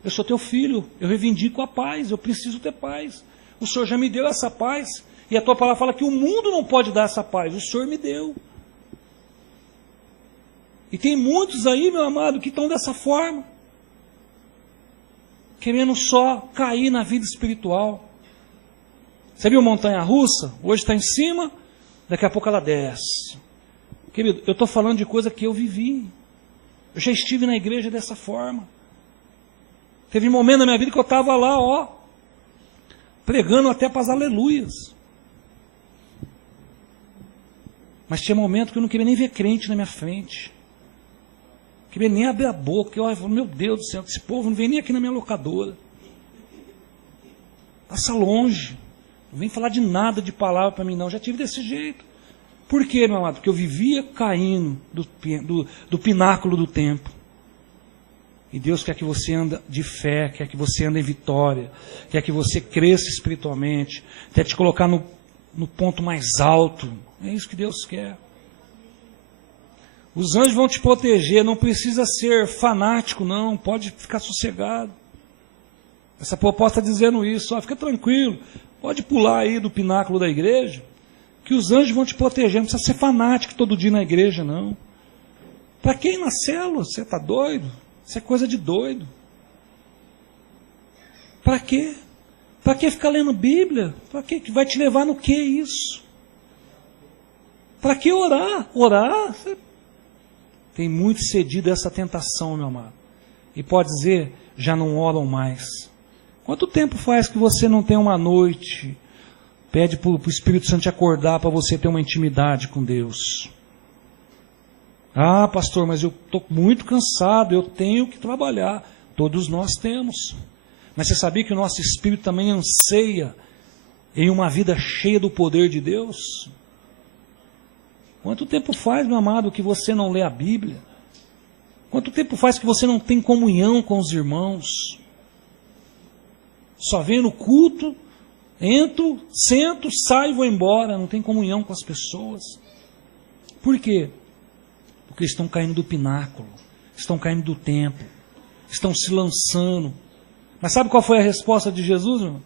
Eu sou teu filho, eu reivindico a paz, eu preciso ter paz. O Senhor já me deu essa paz. E a tua palavra fala que o mundo não pode dar essa paz, o Senhor me deu. E tem muitos aí, meu amado, que estão dessa forma. Querendo só cair na vida espiritual. Você viu montanha-russa? Hoje está em cima, daqui a pouco ela desce. Querido, eu estou falando de coisa que eu vivi. Eu já estive na igreja dessa forma. Teve um momento na minha vida que eu estava lá, ó, pregando até para as aleluias. Mas tinha momento que eu não queria nem ver crente na minha frente. Não queria nem abrir a boca. Eu falei, meu Deus do céu, esse povo não vem nem aqui na minha locadora. Passa longe. Não vem falar de nada de palavra para mim não. Já tive desse jeito. Por quê, meu amado? Porque eu vivia caindo do pináculo do templo. E Deus quer que você ande de fé, quer que você ande em vitória, quer que você cresça espiritualmente, quer te colocar no ponto mais alto. É isso que Deus quer. Os anjos vão te proteger, não precisa ser fanático, não, pode ficar sossegado. Essa proposta está dizendo isso, fica tranquilo, pode pular aí do pináculo da igreja, que os anjos vão te proteger, não precisa ser fanático todo dia na igreja, não. Para quem na célula? Você está doido? Isso é coisa de doido. Para quê? Para que ficar lendo Bíblia? Para que vai te levar no que isso? Para que orar? Orar? Tem muito cedido a essa tentação, meu amado. E pode dizer, já não oram mais. Quanto tempo faz que você não tem uma noite? Pede para o Espírito Santo te acordar para você ter uma intimidade com Deus. Ah, pastor, mas eu estou muito cansado, eu tenho que trabalhar. Todos nós temos. Mas você sabia que o nosso espírito também anseia em uma vida cheia do poder de Deus? Quanto tempo faz, meu amado, que você não lê a Bíblia? Quanto tempo faz que você não tem comunhão com os irmãos? Só vem no culto, entro, sento, saio e vou embora. Não tem comunhão com as pessoas. Por quê? Porque estão caindo do pináculo, estão caindo do templo, estão se lançando. Mas sabe qual foi a resposta de Jesus, irmão?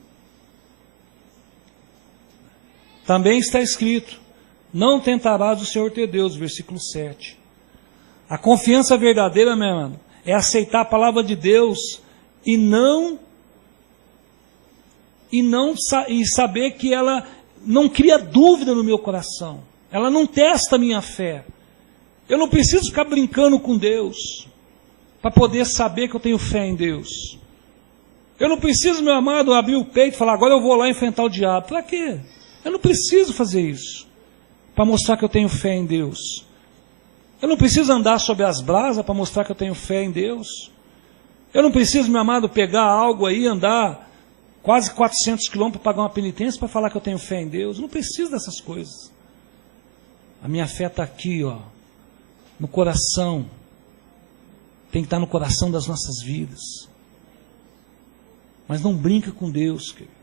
Também está escrito, não tentarás o Senhor teu Deus, versículo 7. A confiança verdadeira, meu irmão, é aceitar a palavra de Deus e saber que ela não cria dúvida no meu coração, ela não testa a minha fé. Eu não preciso ficar brincando com Deus para poder saber que eu tenho fé em Deus. Eu não preciso, meu amado, abrir o peito e falar, agora eu vou lá enfrentar o diabo. Para quê? Eu não preciso fazer isso para mostrar que eu tenho fé em Deus. Eu não preciso andar sobre as brasas para mostrar que eu tenho fé em Deus. Eu não preciso, meu amado, pegar algo aí, andar quase 400 quilômetros para pagar uma penitência para falar que eu tenho fé em Deus. Eu não preciso dessas coisas. A minha fé está aqui, no coração. Tem que estar no coração das nossas vidas. Mas não brinca com Deus, querido.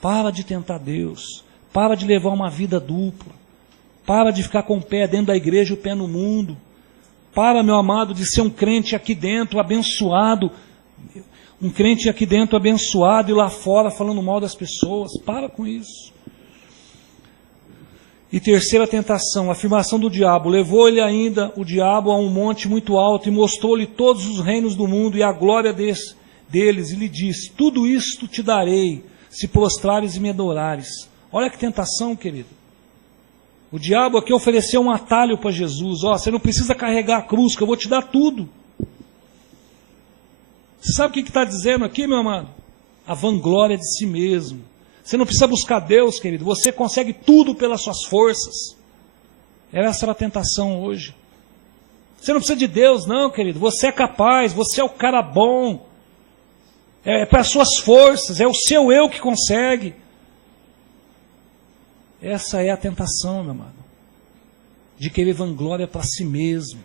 Para de tentar Deus. Para de levar uma vida dupla. Para de ficar com o pé dentro da igreja e o pé no mundo. Para, meu amado, de ser um crente aqui dentro abençoado. Um crente aqui dentro abençoado e lá fora falando mal das pessoas. Para com isso. E terceira tentação, a afirmação do diabo. Levou ele ainda, o diabo, a um monte muito alto e mostrou-lhe todos os reinos do mundo e a glória deles. E lhe disse, tudo isto te darei, se prostrares e me adorares. Olha que tentação, querido. O diabo aqui ofereceu um atalho para Jesus. Você não precisa carregar a cruz, que eu vou te dar tudo. Você sabe o que está dizendo aqui, meu amado? A vanglória de si mesmo. Você não precisa buscar Deus, querido. Você consegue tudo pelas suas forças. Essa era a tentação hoje. Você não precisa de Deus, não, querido. Você é capaz, você é o cara bom. É para as suas forças, é o seu eu que consegue. Essa é a tentação, meu amado. De querer vanglória para si mesmo.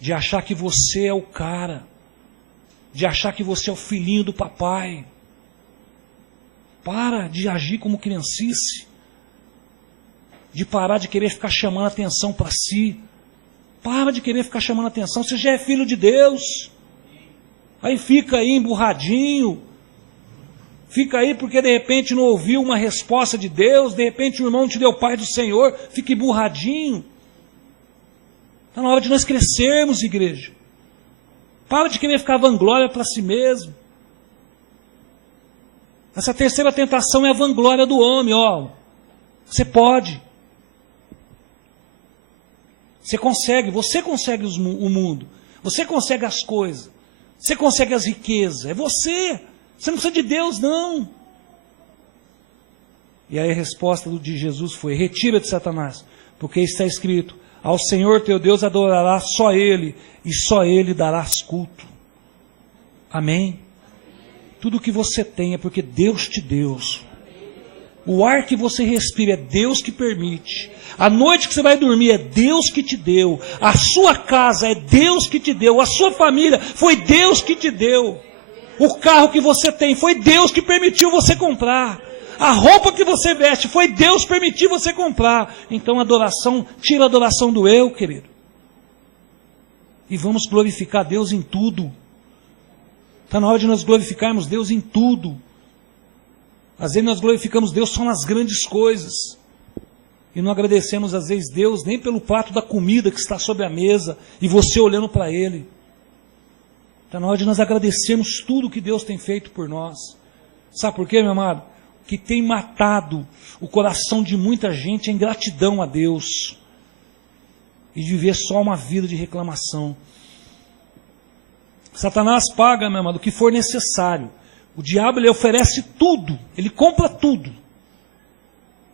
De achar que você é o cara. De achar que você é o filhinho do papai. Para de agir como criancice. De parar de querer ficar chamando atenção para si. Para de querer ficar chamando atenção. Você já é filho de Deus. Aí fica aí emburradinho. Fica aí porque de repente não ouviu uma resposta de Deus. De repente o irmão te deu Pai do Senhor. Fica emburradinho. Está na hora de nós crescermos, igreja. Para de querer ficar vanglória para si mesmo. Essa terceira tentação é a vanglória do homem. Você pode. Você consegue o mundo. Você consegue as coisas. Você consegue as riquezas. É você. Você não precisa de Deus, não. E aí a resposta de Jesus foi, retira-te, Satanás, porque está escrito, ao Senhor teu Deus adorarás só Ele, e só Ele darás culto. Amém? Tudo que você tem é porque Deus te deu. O ar que você respira é Deus que permite. A noite que você vai dormir é Deus que te deu. A sua casa é Deus que te deu. A sua família foi Deus que te deu. O carro que você tem foi Deus que permitiu você comprar. A roupa que você veste foi Deus que permitiu você comprar. Então adoração, tira a adoração do eu, querido. E vamos glorificar Deus em tudo. Está na hora de nós glorificarmos Deus em tudo. Às vezes nós glorificamos Deus só nas grandes coisas. E não agradecemos às vezes Deus nem pelo prato da comida que está sobre a mesa e você olhando para Ele. Está na hora de nós agradecermos tudo que Deus tem feito por nós. Sabe por quê, meu amado? O que tem matado o coração de muita gente é ingratidão a Deus. E viver só uma vida de reclamação. Satanás paga, meu amado, o que for necessário. O diabo, ele oferece tudo, ele compra tudo.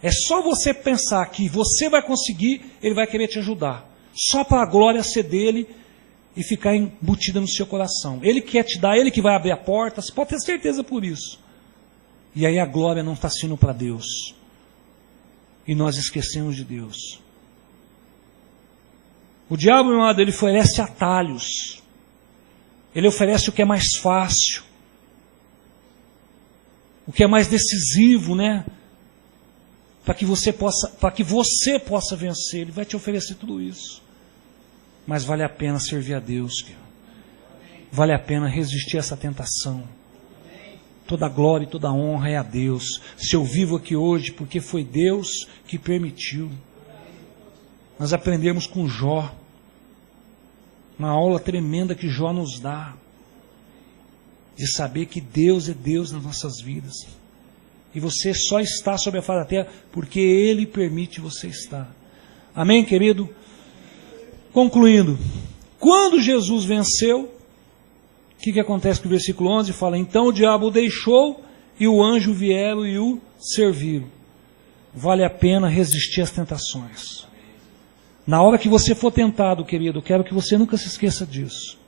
É só você pensar que você vai conseguir, ele vai querer te ajudar. Só para a glória ser dele e ficar embutida no seu coração. Ele quer te dar, ele que vai abrir a porta, você pode ter certeza por isso. E aí a glória não está sendo para Deus. E nós esquecemos de Deus. O diabo, meu amado, ele oferece atalhos. Ele oferece o que é mais fácil. O que é mais decisivo, né? Para que você possa vencer. Ele vai te oferecer tudo isso. Mas vale a pena servir a Deus. Vale a pena resistir a essa tentação. Toda a glória e toda a honra é a Deus. Se eu vivo aqui hoje, porque foi Deus que permitiu. Nós aprendemos com Jó. Uma aula tremenda que Jó nos dá. De saber que Deus é Deus nas nossas vidas. E você só está sobre a face da terra porque Ele permite você estar. Amém, querido? Concluindo. Quando Jesus venceu, o que acontece com o versículo 11? Fala, então o diabo o deixou e o anjo vieram e o serviram. Vale a pena resistir às tentações. Na hora que você for tentado, querido, eu quero que você nunca se esqueça disso.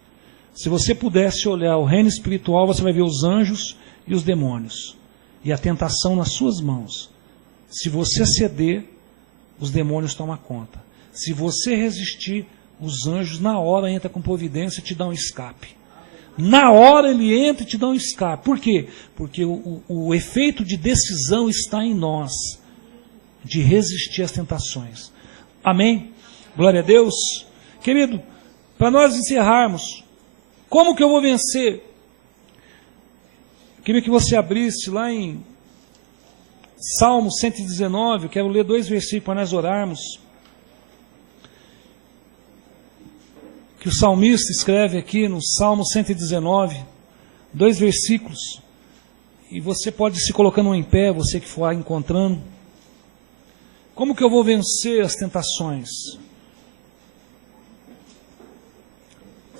Se você pudesse olhar o reino espiritual, você vai ver os anjos e os demônios. E a tentação nas suas mãos. Se você ceder, os demônios tomam conta. Se você resistir, os anjos na hora entram com providência e te dão um escape. Na hora ele entra e te dá um escape. Por quê? Porque o efeito de decisão está em nós. De resistir às tentações. Amém? Glória a Deus. Querido, para nós encerrarmos, como que eu vou vencer? Queria que você abrisse lá em Salmo 119, eu quero ler 2 versículos para nós orarmos. Que o salmista escreve aqui no Salmo 119, 2 versículos. E você pode se colocando em pé, você que for encontrando. Como que eu vou vencer as tentações?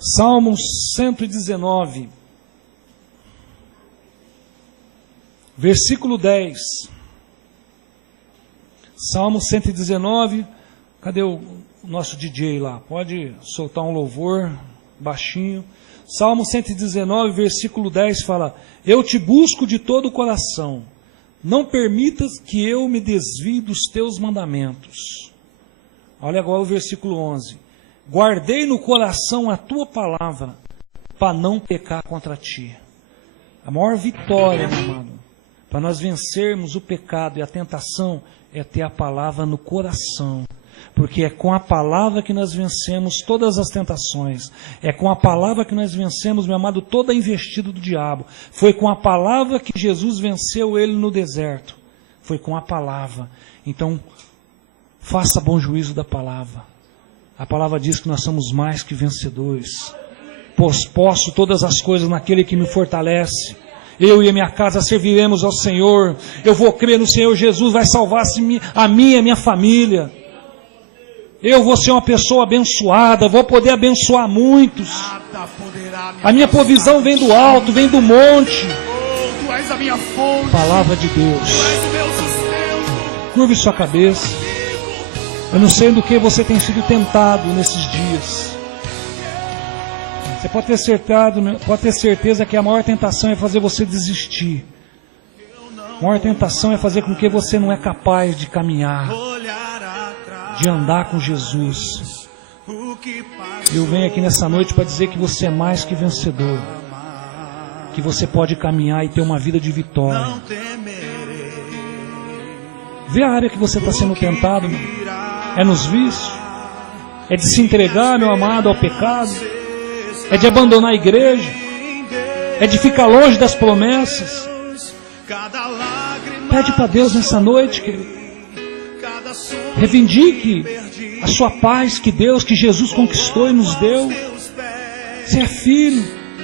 Salmo 119, versículo 10. Salmo 119, cadê o nosso DJ lá? Pode soltar um louvor baixinho. Salmo 119, versículo 10 fala: eu te busco de todo o coração, não permitas que eu me desvie dos teus mandamentos. Olha agora o versículo 11. Guardei no coração a tua palavra, para não pecar contra ti. A maior vitória, meu amado, para nós vencermos o pecado e a tentação, é ter a palavra no coração. Porque é com a palavra que nós vencemos todas as tentações. É com a palavra que nós vencemos, meu amado, toda a investida do diabo. Foi com a palavra que Jesus venceu ele no deserto. Foi com a palavra. Então, faça bom juízo da palavra. A palavra diz que nós somos mais que vencedores. Pois posso todas as coisas naquele que me fortalece. Eu e a minha casa serviremos ao Senhor. Eu vou crer no Senhor Jesus, vai salvar a minha e a minha família. Eu vou ser uma pessoa abençoada, vou poder abençoar muitos. A minha provisão vem do alto, vem do monte. Palavra de Deus. Curve sua cabeça. Eu não sei do que você tem sido tentado nesses dias. Você pode ter certeza que a maior tentação é fazer você desistir. A maior tentação é fazer com que você não é capaz de caminhar, de andar com Jesus. Eu venho aqui nessa noite para dizer que você é mais que vencedor, que você pode caminhar e ter uma vida de vitória. Vê a área que você está sendo tentado, meu. É nos vícios, é de se entregar, meu amado, ao pecado, é de abandonar a igreja, é de ficar longe das promessas. Pede para Deus nessa noite, querido. Reivindique a sua paz que Deus, que Jesus conquistou e nos deu. Você é filho,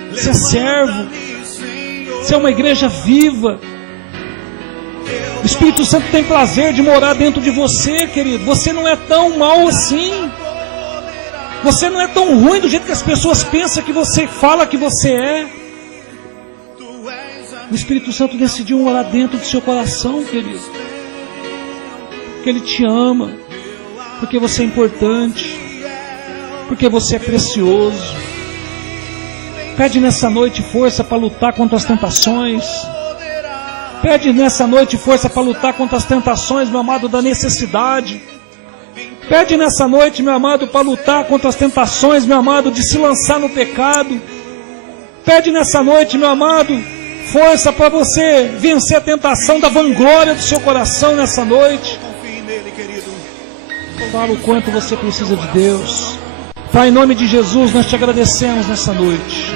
você é servo, você é uma igreja viva. O Espírito Santo tem prazer de morar dentro de você, querido. Você não é tão mal assim. Você não é tão ruim do jeito que as pessoas pensam que você fala que você é. O Espírito Santo decidiu morar dentro do seu coração, querido. Porque Ele te ama. Porque você é importante. Porque você é precioso. Pede nessa noite força para lutar contra as tentações. Pede nessa noite força para lutar contra as tentações, meu amado, da necessidade. Pede nessa noite, meu amado, para lutar contra as tentações, meu amado, de se lançar no pecado. Pede nessa noite, meu amado, força para você vencer a tentação da vanglória do seu coração nessa noite. Fala o quanto você precisa de Deus. Pai, em nome de Jesus, nós te agradecemos nessa noite.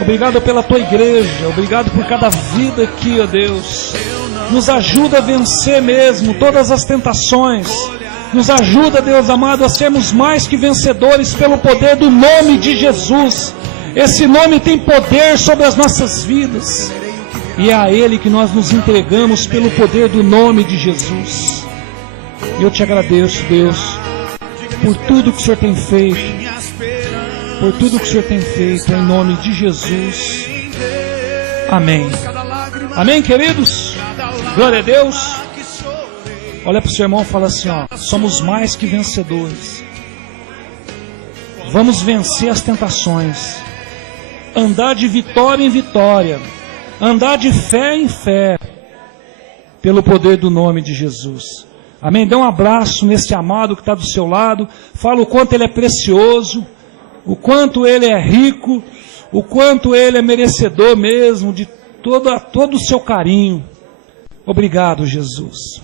Obrigado pela tua igreja, obrigado por cada vida aqui, ó Deus. Nos ajuda a vencer mesmo todas as tentações. Nos ajuda, Deus amado, a sermos mais que vencedores pelo poder do nome de Jesus. Esse nome tem poder sobre as nossas vidas. E é a Ele que nós nos entregamos pelo poder do nome de Jesus. Eu te agradeço, Deus, por tudo que o Senhor tem feito. Por tudo que o Senhor tem feito, em nome de Jesus. Amém. Amém, queridos? Glória a Deus. Olha para o seu irmão e fala assim, ó, somos mais que vencedores. Vamos vencer as tentações. Andar de vitória em vitória. Andar de fé em fé. Pelo poder do nome de Jesus. Amém? Dá um abraço nesse amado que está do seu lado. Fala o quanto ele é precioso. O quanto ele é rico. O quanto ele é merecedor mesmo de todo o seu carinho. Obrigado, Jesus.